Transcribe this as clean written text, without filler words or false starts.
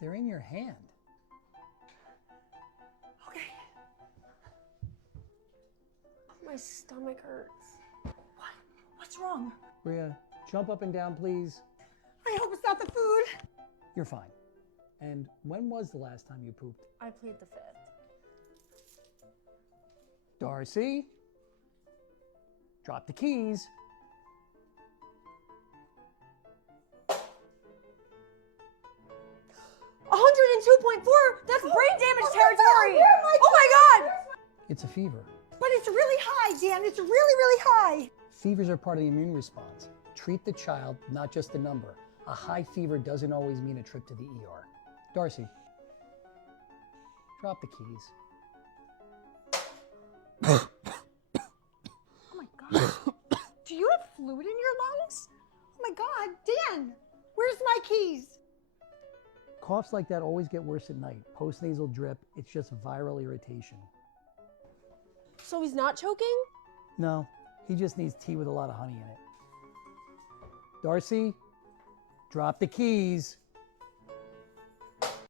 They're in your hand. Okay. My stomach hurts. What? What's wrong? Rhea, jump up and down, please. I hope it's not the food. You're fine. And when was the last time you pooped? I plead the fifth. Darcy, drop the keys. 102.4? That's brain damage territory! Oh my god! It's a fever. But it's really high, Dan. It's really, really high. Fevers are part of the immune response. Treat the child, not just the number. A high fever doesn't always mean a trip to the ER. Darcy, drop the keys. Oh my god. Do you have fluid in your lungs? Oh my god, Dan, where's my keys? Coughs like that always get worse at night. Postnasal drip, it's just viral irritation. So he's not choking? No, he just needs tea with a lot of honey in it. Darcy, drop the keys.